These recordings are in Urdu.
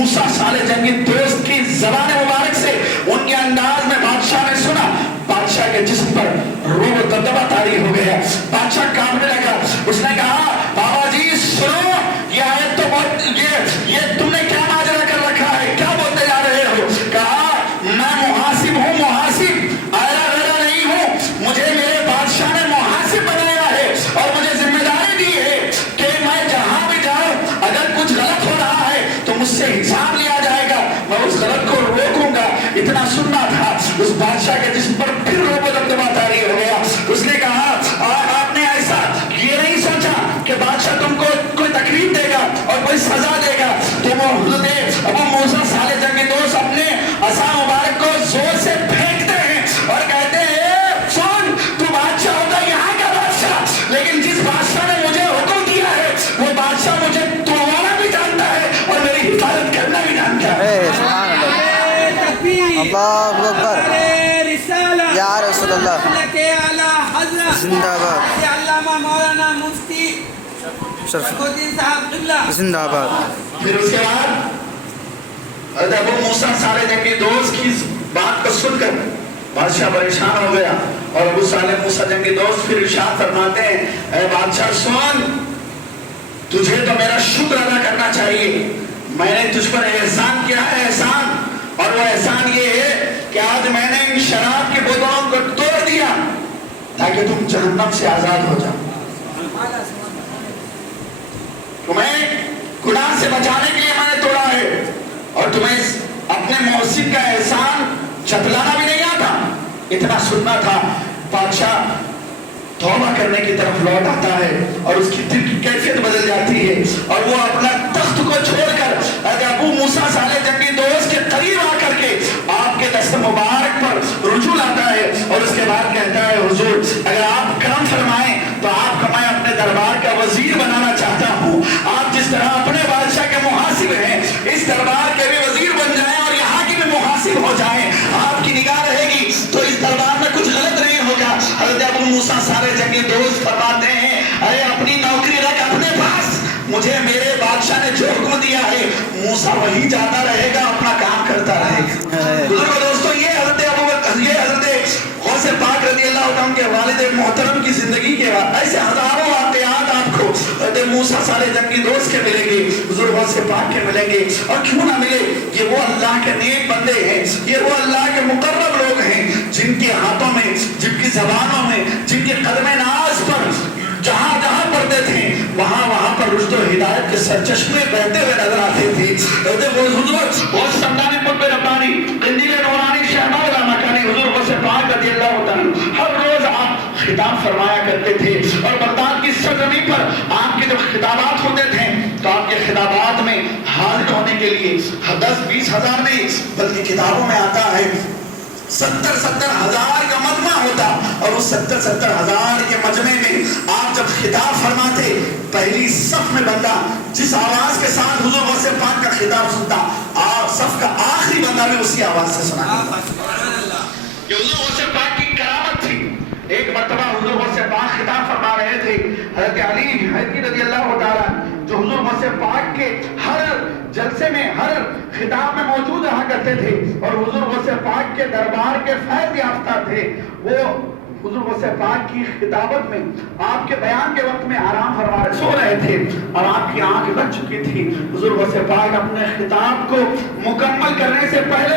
موسیٰ صالح جنگی دوست کی زبان مبارک سے ان کے انداز میں بادشاہ نے سنا، بادشاہ کے جسم پر روح و دبدبہ طاری ہو گیا، بادشاہ کانپنے لگا۔ اس نے کہا بابا جی سنو، یہ آیت تو بہت یہ تم نے کیا ماجرا کر رکھا ہے، کیا بولتے جا رہے ہو؟ کہا میں محاسب ہوں، محاسب آیا غیرہ نہیں ہوں، مجھے میرے بادشاہ نے محاسب بنایا ہے اور مجھے ذمہ داری دی ہے کہ میں جہاں بھی جاؤں اگر کچھ غلط ہو رہا ہے تو مجھ سے حساب لیا جائے گا، میں اس غلط کو روکوں گا۔ اتنا سننا تھا، اس بادشاہ کے جسم پر پھر روب و دبدبہ طاری ہو گیا۔ اس نے کہا آپ نے ایسا یہ نہیں سوچا کہ بادشاہ تم کو کوئی تکلیف دے گا اور کوئی سزا دے گا؟ تم حضرت ابو موسیٰ صالح جنگی دوست اپنے عصا مبارک کو زور سے پھینکتے ہیں اور کہتے ہیں سن، تو بادشاہ ہوگا یہاں کا بادشاہ، لیکن جس بادشاہ نے مجھے حکم دیا ہے وہ بادشاہ مجھے توڑوانا بھی جانتا ہے اور میری حفاظت کرنا بھی جانتا ہے۔ اللہ اکبر، یا رسول اللہ، زندہ باد، علامہ مولانا مفتی شرفالدین صاحب قبلہ زندہ باد۔ پھر اس کے بعد حضرت ابو موسیٰ صالح جنگی دوست کی بات کو سن کر بادشاہ پریشان ہو گیا اور ابو صالح موسیٰ جنگی دوست پھر ارشاد فرماتے ہیں اے بادشاہ سن، تجھے تو میرا شکر ادا کرنا چاہیے، میں نے تجھ پر احسان کیا ہے احسان، اور وہ احسان یہ ہے کہ آج میں نے ان شراب کی بوتلوں کو توڑ دیا تاکہ تم جہنم سے آزاد ہو جاؤ۔ تمہیں گناہ سے بچانے کے لیے میں نے توڑا ہے اور تمہیں اپنے محسن کا احسان جتلانا بھی نہیں آتا۔ اتنا سننا تھا، بادشاہ توبہ کرنے کی طرف لوٹ آتا ہے اور اس کی دل کی کیفیت بدل جاتی ہے اور وہ اپنا تخت کو چھوڑ کر ابو موسیٰ صالح جنگی دوست کے قریب آ کر کے آپ کے دست مبارک پر رجوع لاتا ہے اور اس کے بعد کہتا ہے حضور اگر آپ کرم فرمائیں تو آپ کو میں اپنے دربار کا وزیر بنانا چاہتا ہوں، آپ جس طرح اپنے بادشاہ کے محاسب ہیں اس دربار کے بھی وزیر بن جائیں اور یہاں کی بھی محاسب ہو جائیں، آپ کی نگاہ رہے گی تو اس دربار میں کچھ غلط نہیں ہوگا۔ حضرت ابو موسیٰ صالح جنگی دوست فرماتے ہیں اے اپنی نوکری رکھ اپنے پاس، مجھے میرے بادشاہ نے جو حکم دیا ہے موسیٰ وہی جاتا رہے گا، اپنا کام کرتا رہے گا۔ بزرگو دوستو، یہ حضرت غوث پاک رضی اللہ عنہ کے والد محترم کی زندگی کے ایسے ہزاروں واقعات آپ کو حضرت موسیٰ صالح جنگی دوست کے ملیں گے، حضور غوث پاک کے ملیں گے، اور کیوں نہ ملے، یہ وہ اللہ کے نیک بندے ہیں، یہ وہ اللہ کے مقرب لوگ ہیں جن کے ہاتھوں میں، جن کی زبانوں میں، جن کے قدم ناز پر جہاں جہاں پڑھتے تھے وہاں پر رشد و ہدایت کے سرچشمے بہتے ہوئے نظر آتے تھے۔ حضور سمدانی قطب ربانی قندیل نورانی شہباز مکانی حضور غوث پاک رضی اللہ عنہ ہر روز آپ خطاب فرمایا کرتے تھے اور بغداد کی سرزمین پر آپ کے جو خطابات ہوتے تھے تو آپ کے خطابات میں حاضر ہونے کے لیے 10-20 ہزار نہیں بلکہ کتابوں میں آتا ہے 70 ہزار کا مجمع ہوتا اور اس 70 ہزار کے مجمع میں آپ جب خطاب فرماتے پہلی صف میں بندہ جس آواز کے ساتھ حضور غوث پاک کا خطاب سنتا آپ صف کا آخری بندہ بھی اسی آواز سے سنا۔ یہ حضور غوث پاک کی کرامت تھی۔ ایک مرتبہ حضور غوث پاک خطاب فرما رہے تھے، حضرت علی حیدری رضی اللہ تعالیٰ جو حضور غوث پاک کے ہر جلسے میں ہر خطاب میں موجود رہا کرتے تھے اور حضور غوث پاک کے دربار کے فیض یافتہ تھے، وہ حضور غوث پاک کی خطابت میں آپ کے بیان کے وقت میں آرام فرما رہے سو رہے تھے اور آپ کی آنکھ لگ چکی تھی۔ حضور غوث پاک اپنے خطاب کو مکمل کرنے سے پہلے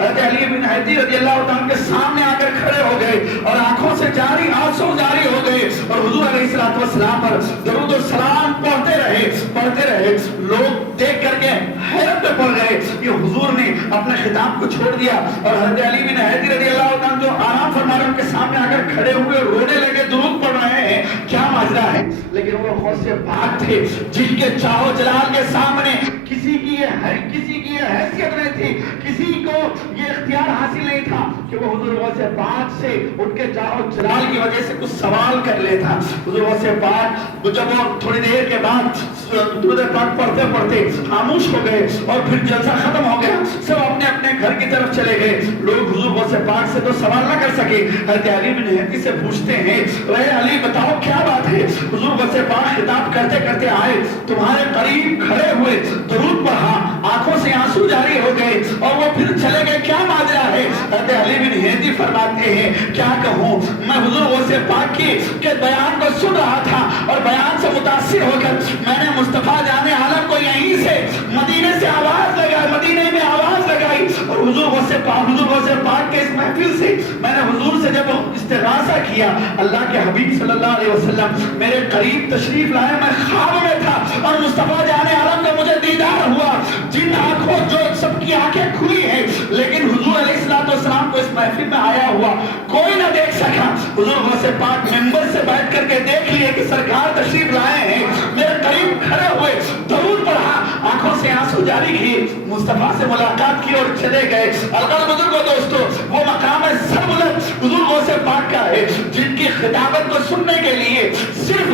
حضرت علی بن حیدری رضی اللہ عنہ کے سامنے آ کر کھڑے ہو گئے اور آنکھوں سے آنسو جاری ہو گئے اور حضور علیہ السلام پر درود و سلام پڑھتے رہے۔ لوگ دیکھ کر کے حیرت میں پڑ گئے کہ حضور نے اپنے خطاب کو چھوڑ دیا اور حضرت علی بن حیدری رضی اللہ عنہ جو آرام فرما رہے ان کے سامنے آ کر کھڑے ہوئے رونے لگے، درود پڑھ رہے ہیں، کیا ماجرا ہے؟ لیکن وہ غوث پاک تھے جن کے چاہو جلال کے سامنے کسی کی یہ حیثیت نہیں تھی، کسی کو یہ اختیار حاصل نہیں تھا کہ وہ حضور غوث پاک سے ان کے چاہو جلال کی وجہ سے کچھ سوال کر لیتا۔ حضور غوث پاک جب وہ تھوڑی دیر کے بعد درود پاک پڑھتے خاموش ہو گئے اور پھر جلسہ ختم ہو گیا، سب اپنے اپنے گھر کی طرف چلے گئے۔ لوگ حضور غوث پاک سے تو سوال نہ کر سکے، حضرت علی بن حیدری سے پوچھتے ہیں اے علی بتاؤ کیا بات ہے؟ حضور غوث پاک خطاب کرتے آئے، تمہارے قریب کھڑے ہوئے درود درود پڑھا, آنکھوں سے آنسو جاری ہو گئے اور وہ پھر چلے گئے. کیا ماجرا ہے؟ حضرت علی بن ہندی فرماتے ہیں کیا کہوں, میں حضور غوث پاک کے بیان کو سن رہا تھا اور بیان سے متاثر ہو کر میں نے مصطفیٰ جان عالم کو یہیں سے مدینے سے آواز لگائی, مدینے میں آواز لگائی اور حضور غوث پاک کے اس محفل سے میں نے حضور سے جب استغاثہ کیا, اللہ کے حبیب صلی اللہ علیہ وسلم میرے قریب تشریف لائے, میں خواب میں تھا اور مصطفیٰ جان عالم کا مجھے دیدار ہوا. جن آنکھوں جو سب کی آنکھیں کھلی ہیں لیکن حضور علیہ السلام کو اس محفل میں آیا ہوا کوئی نہ دیکھ سکا. حضور غوث پاک ممبر سے بیٹھ کر کے دیکھ لیے کہ سرکار تشریف لائے ہیں, میرے قریب کھڑے ہوئے, درود پڑھا, آنکھوں سے آنسو جاری کیے, مصطفیٰ سے ملاقات کی اور چلے گئے. القل بزرگوں دوستو, وہ مقام سربلند حضور غوث پاک کا ہے جن کی خطابت کو سننے کے لیے صرف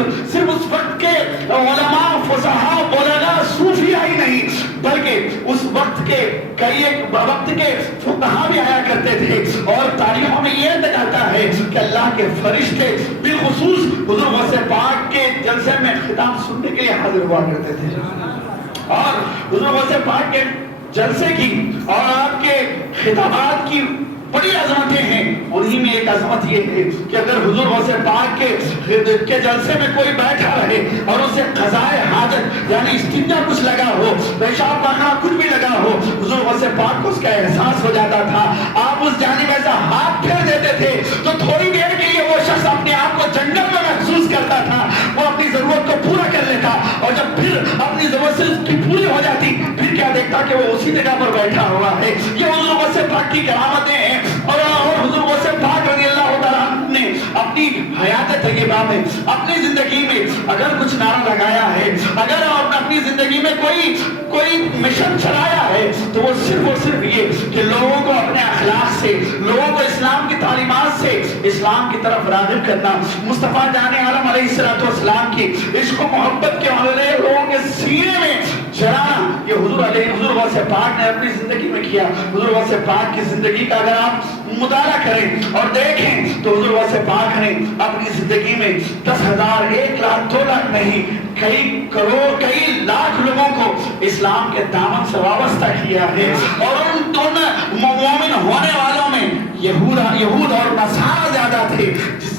اس وقت کے علماء, فصحاء, بلغاء, صوفیاء ہی نہیں بلکہ اس وقت کے کئی ایک وقت کے فقہاء بھی آیا کرتے تھے. اور تاریخوں میں یہ دکھاتا ہے کہ اللہ کے فرشتے بالخصوص حضور غوث پاک کے جلسے میں خطاب سننے کے لیے حاضر ہوا کرتے تھے. اور حضور غوث پاک کے جلسے کی اور آپ کے خطابات کی بڑی عظمتیں ہیں. انہی میں ایک عظمت یہ ہے کہ اگر حضور غوث پاک کے جلسے میں کوئی بیٹھا رہے اور اسے قضائے حاجت یعنی استنجا کچھ لگا ہو, پیشاب پاخانہ کچھ بھی لگا ہو, حضور غوث پاک کو اس کا احساس ہو جاتا تھا. آپ اس جانب ایسا ہاتھ پھیر دیتے تھے تو تھوڑی دیر کے لیے وہ شخص اپنے آپ کو جنگل میں محسوس کرتا تھا, وہ اپنی ضرورت کو پورا کر لیتا اور جب پھر اپنی ضرورت سے اس کی پوری ہو جاتی پھر کیا دیکھتا کہ وہ اسی جگہ پر بیٹھا ہوا ہے. یہ حضور غوث پاک کی کرامتیں ہیں. اور حضور غوث پاک رضی اللہ تعالیٰ عنہ نے اپنی حیات طیبہ میں, اپنی زندگی میں اگر کچھ نعرہ لگایا ہے, اگر اپنی زندگی میں کوئی مشن چلایا ہے تو وہ صرف اور صرف یہ کہ لوگوں کو اپنے اخلاق سے, لوگوں کو اسلام کی تعلیمات سے اسلام کی طرف راغب کرنا, مصطفیٰ جان عالم علیہ السلام کی عشق و محبت کے حوالے لوگوں کے سینے میں جلانا, یہ حضور غوث پاک نے اپنی زندگی میں کیا. حضور غوث پاک کی زندگی کا اگر آپ مطالعہ کریں اور دیکھیں تو حضور غوث پاک نے اپنی زندگی میں 10,000, 1 لاکھ, 2 لاکھ نہیں, کئی کروڑ, کئی لاکھ لوگوں کو اسلام کے دامن سے وابستہ کیا ہے. اور ان مومن ہونے والوں میں یہود اور نصارہ زیادہ تھے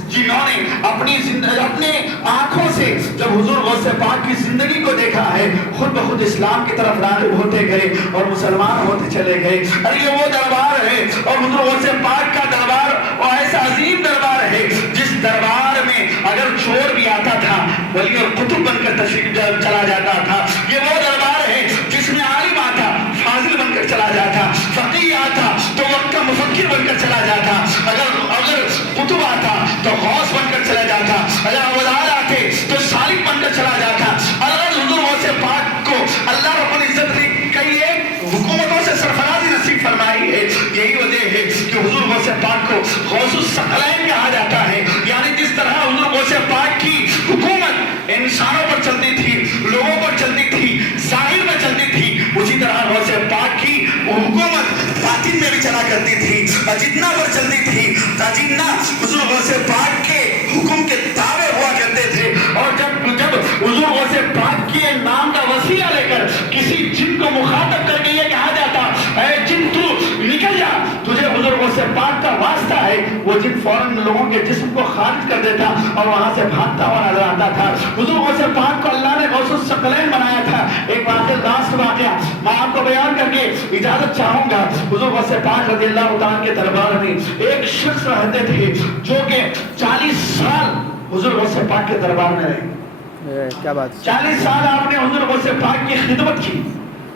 جنہوں نے اپنے آنکھوں سے جب حضور غوث پاک کی زندگی کو دیکھا ہے خود بخود اسلام کی طرف راغب ہوتے گئے اور مسلمان ہوتے چلے گئے. ارے یہ وہ دربار ہے اور حضور غوث پاک کا دربار وہ ایسا عظیم دربار ہے جس دربار میں اگر چور بھی آتا تھا ولی اور قطب بن کر تشریف چلا جاتا تھا. یہ وہ دربار ہے جس میں عالم آتا فاضل بن کر چلا جاتا, فقیہ آتا تو وقت کا مفکر بن کر چلا جاتا, اگر قطب آتا تو غوث بن کر چلا جاتا, اگر اولاد آتے تو سالک بن کر چلا جاتا. اگر حضور غوث پاک کو اللہ رب العزت نے کئی ایک حکومتوں سے سرفرازی نصیب فرمائی ہے, یہی وجہ ہے کہ حضور غوث پاک کو غوث الثقلین کہا جاتا ہے. یعنی جس طرح حضور غوث پاک کی حکومت انسانوں پر چلتی تھی, لوگوں پر چلتی تھی, ظاہر میں چلتی تھی, اسی طرح غوث پاک کی حکومت باطن میں بھی چلا کرتی تھی, اجنہ پر چلتی تھی. اجنہ حضور غوث پاک کے حکم کے تابع ہوا کرتے تھے. اور جب حضور غوث پاک کے نام کا وسیلہ لے کر کسی جن کو مخاطب کر کے یہ کہا جاتا اے جن تو نکل جا, تجھے حضور غوث پاک کا واسطہ ہے, وہ جن فوراً لوگوں کے جسم کو خارج کر دیتا اور وہاں سے بھاگتا ہوا نظر آتا تھا. حضور غوث پاک کو اللہ نے غوث الثقلین بنایا تھا. ایک لاسٹ واقعہ میں آپ کو بیان کر کے اجازت چاہوں گا. حضور غوث پاک رضی اللہ تعالیٰ کے دربار میں ایک شخص رہتے تھے جو کہ 40 سال حضور غوث پاک کے دربار میں رہے. کیا بات, 40 سال آپ نے حضور غوث پاک کی خدمت کی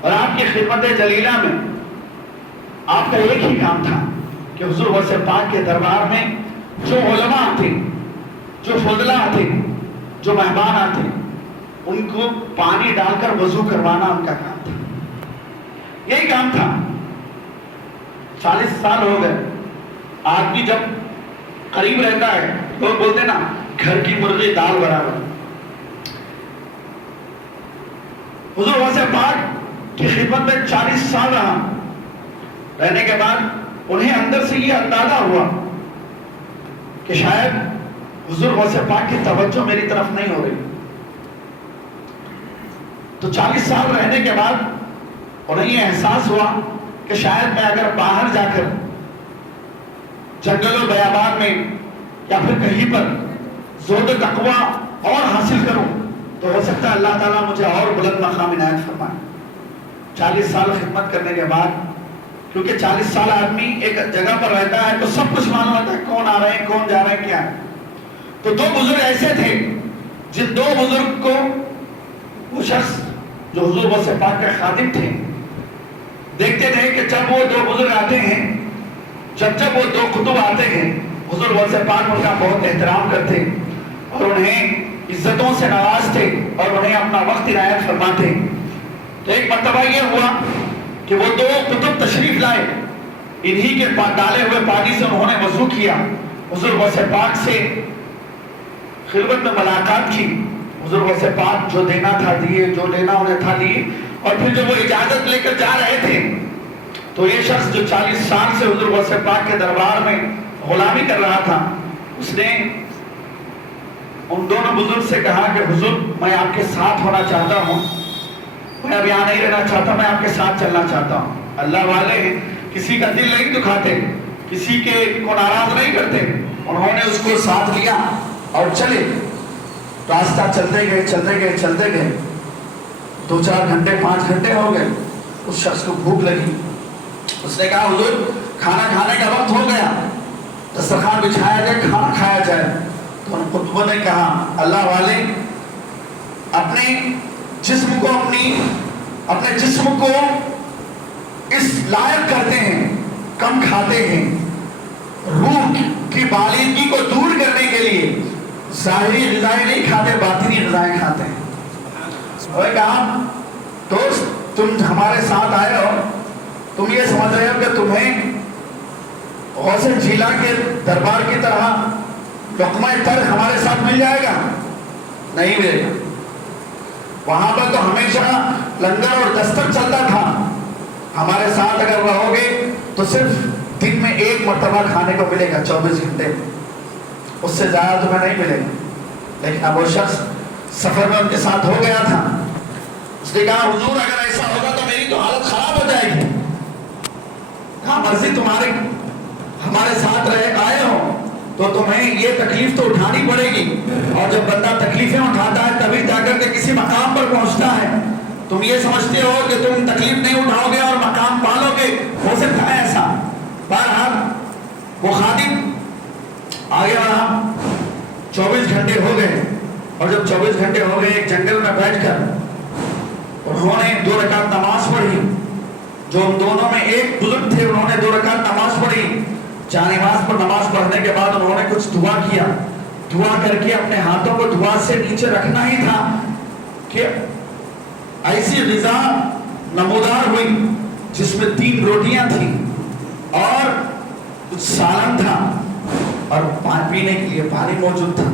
اور آپ کی خدمت جلیلہ میں آپ کا ایک ہی کام تھا کہ حضور غوث پاک کے دربار میں جو علماء آتے, جو فضلاء آتے, جو مہمان آتے, ان کو پانی ڈال کر وضو کروانا ان کا کام تھا. یہی کام تھا. 40 سال ہو گئے. آدمی جب قریب رہتا ہے لوگ بولتے نا گھر کی مرغی دال برابر. حضور غوث پاک کی خدمت میں 40 سال رہنے کے بعد انہیں اندر سے یہ اندازہ ہوا کہ شاید حضور غوث پاک کی توجہ میری طرف نہیں ہو رہی. تو 40 سال رہنے کے بعد انہیں یہ احساس ہوا کہ شاید میں اگر باہر جا کر جنگل و بیابان میں یا پھر کہیں پر زہد و تقویٰ اور حاصل کروں تو ہو سکتا ہے اللہ تعالیٰ مجھے اور بلند مقام عنایت فرمائے۔ 40 سال خدمت کرنے کے بعد، کیونکہ 40 سال آدمی ایک جگہ پر رہتا ہے تو سب کچھ معلوم ہوتا ہے، کون آ رہے ہیں، کون جا رہے ہیں، کیا ہے۔ تو 2 بزرگ ایسے تھے جن 2 بزرگ کو وہ شخص جو حضور غوث پاک کے خادم تھے دیکھتے تھے کہ جب وہ 2 بزرگ آتے ہیں، جب وہ 2 قطب آتے ہیں، حضور غوث پاک ان کا بہت احترام کرتے اور انہیں عزتوں سے نوازتے اور انہیں اپنا وقت عنایت فرماتے۔ تو ایک مرتبہ یہ ہوا کہ وہ 2 قطب تشریف لائے، انہی کے ڈالے ہوئے پانی سے انہوں نے وضو کیا، حضور غوث پاک سے خلوت میں ملاقات کی، حضور غوث پاک جو دینا تھا دیے، جو لینا انہیں تھا لیے، اور پھر جب وہ اجازت لے کر جا رہے تھے تو یہ شخص جو 40 سال سے حضور غوث پاک کے دربار میں غلامی کر رہا تھا، اس نے ان دونوں بزرگ سے کہا کہ حضور میں آپ کے ساتھ ہونا چاہتا ہوں، میں اب یہاں نہیں رہنا چاہتا، میں آپ کے ساتھ چلنا چاہتا ہوں۔ اللہ والے ہیں، کسی کا دل نہیں دکھاتے، کسی کے کو ناراض نہیں کرتے۔ انہوں نے اس کو ساتھ لیا اور چلے، راستہ چلتے گئے 2-4 گھنٹے 5 گھنٹے ہو گئے۔ اس شخص کو بھوک لگی، اس نے کہا حضور کھانا کھانے کا وقت ہو گیا، دسترخوان بچھایا جائے، کھانا کھایا جائے۔ تو ان قطبوں نے کہا اللہ والے اپنے جسم کو اس لائق کرتے ہیں، کم کھاتے ہیں، روح کی بالغی کو دور کرنے کے لیے ظاہری غذائیں نہیں کھاتے، باطنی غذائیں کھاتے ہیں۔ اور کہا دوست تم ہمارے ساتھ آئے ہو، تم یہ سمجھ رہے ہو کہ تمہیں غوث جیلا کے دربار کی طرح لقمہ تر ہمارے ساتھ مل جائے گا؟ نہیں ملے گا۔ وہاں پر تو ہمیشہ لنگر اور دستر چلتا تھا، ہمارے ساتھ اگر رہو گے تو صرف دن میں 1 مرتبہ کھانے کو ملے گا 24 گھنٹے، اس سے زیادہ تمہیں نہیں ملے گا۔ لیکن اب وہ شخص سفر میں ان کے ساتھ ہو گیا تھا، اس نے کہا حضور اگر ایسا ہوگا تو میری تو حالت خراب ہو جائے گی۔ کہا مرضی تمہارے، ہمارے ساتھ آئے ہو تو تمہیں یہ تکلیف تو اٹھانی پڑے گی، اور جب بندہ تکلیفیں اٹھاتا ہے تبھی جا کر کے کسی مقام پر پہنچتا ہے۔ تم یہ سمجھتے ہو کہ تم تکلیف نہیں اٹھاؤ گے اور مقام پالو گے، ہو سکتا ہے ایسا؟ بہرحال وہ خادم آگے بڑھا، 24 گھنٹے ہو گئے، اور جب 24 گھنٹے ہو گئے ایک جنگل میں بیٹھ کر انہوں نے 2 رکعت نماز پڑھی۔ جو ان دونوں میں ایک بزرگ تھے انہوں نے 2 رکعت نماز پڑھی، جانماز پر نماز پڑھنے کے بعد انہوں نے کچھ دعا کیا، دعا کر کے اپنے ہاتھوں کو دعا سے نیچے رکھنا ہی تھا کہ ایسی غذا نمودار ہوئی جس میں 3 روٹیاں تھیں اور کچھ سالن تھا اور پانی پینے کے لیے پانی موجود تھا،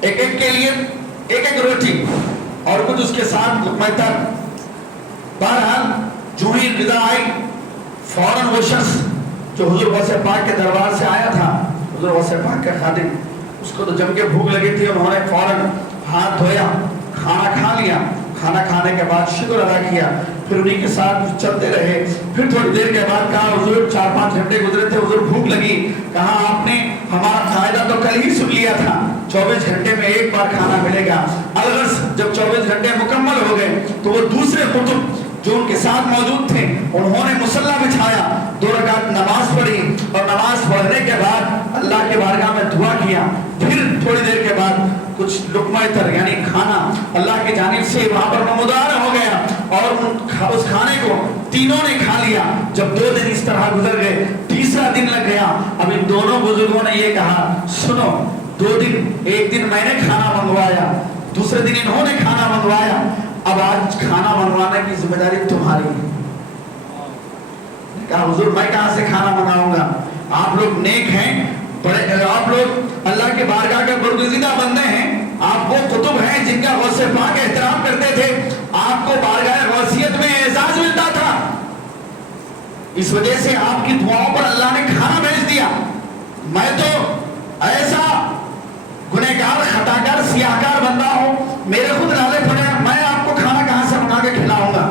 ایک کے لیے ایک روٹی اور کچھ اس کے ساتھ لقمہ تر۔ بہرحال جو ہی غذا آئی فوراً وہ شخص جو حضور غوث پاک کے دربار سے آیا تھا، حضور غوث پاک کا خادم، اس کو تو جم کے بھوک لگی تھی، انہوں نے فوراً ہاتھ دھویا، کھانا کھا لیا، کھانا کھانے کے بعد شکر ادا کیا، پھر انہی کے ساتھ چلتے رہے۔ پھر تھوڑی دیر کے بعد کہا حضور 4-5 گھنٹے گزرے تھے، حضور بھوک لگی، کہا آپ نے ہمارا قاعدہ تو کل ہی سن لیا تھا، 24 گھنٹے میں 1 بار کھانا ملے گا۔ الغرض جب 24 گھنٹے مکمل ہو گئے تو وہ دوسرے قطب جو ان کے ساتھ موجود تھے انہوں نے مصلی بچھایا، 2 رکعت نماز پڑھی، اور نماز پڑھنے کے بعد اللہ کے بارگاہ میں دعا کیا۔ پھر تھوڑی دیر کے بعد کچھ لقمہ تر یعنی کھانا اللہ کی جانب سے وہاں پر نمودار ہو گیا، اور اس کھانے کو تینوں نے کھا لیا۔ جب 2 دن اس طرح گزر گئے، تیسرا دن لگ گیا، اب ان دونوں بزرگوں نے یہ کہا سنو 2 دن، ایک دن میں نے کھانا منگوایا، دوسرے دن انہوں نے کھانا منگوایا، اب آج کھانا منگوانے کی ذمہ داری تمہاری ہے۔ کہا حضور میں کہاں سے کھانا منگاؤں گا، آپ لوگ نیک ہیں، بڑے آپ لوگ اللہ کے بارگاہ کے برگزیدہ بندے ہیں، آپ وہ قطب ہیں جن کا غوث پاک احترام کرتے تھے، آپ کو بارگاہ غوثیت میں اعزاز ملتا تھا، اس وجہ سے آپ کی دعاؤں پر اللہ نے کھانا بھیج دیا۔ میں تو ایسا گنہگار، خطاکار، سیاہکار بندہ ہوں، میرے خود نالے پڑے، میں آپ کو کھانا کہاں سے بنا کے کھلاؤں گا؟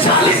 40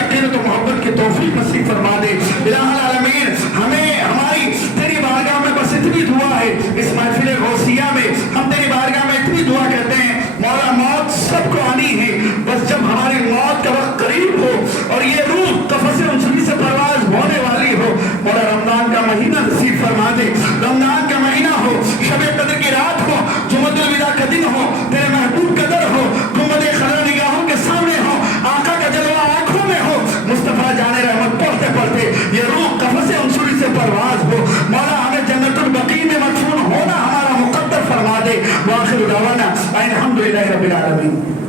عقیدت و محبت کی توفیق نصیب فرما دے الہ العالمین. ہمیں ہماری تیری بارگاہ میں بس اتنی دعا ہے, اس محفل غوثیہ میں ہم تیری بارگاہ میں اتنی دعا کرتے ہیں مولا موت سب کو آنی ہے, بس جب ہماری موت کا وقت قریب ہو اور یہ روح قفس انسانی سے پرواز ہونے والی ہو, مولا رمضان کا مہینہ نصیب فرما دے, رمضان کا مہینہ ہو, شب قدر کی رات ہو, جمعۃ الوداع کا دن ہو, تیرے محبوب کا در ہو, گنبد خضرا نگاہوں کے سامنے ہو, آقا کا جلوہ آنکھوں میں ہو, مصطفیٰ جان رحمت پڑھتے پڑھتے یہ روح قفس انسانی سے پرواز ہو, مولا ہمیں جنت البقیع میں مدفون ہونا ہمارا مقدر فرما دے. وآخر دعوانا الحمدللہ رب العالمین.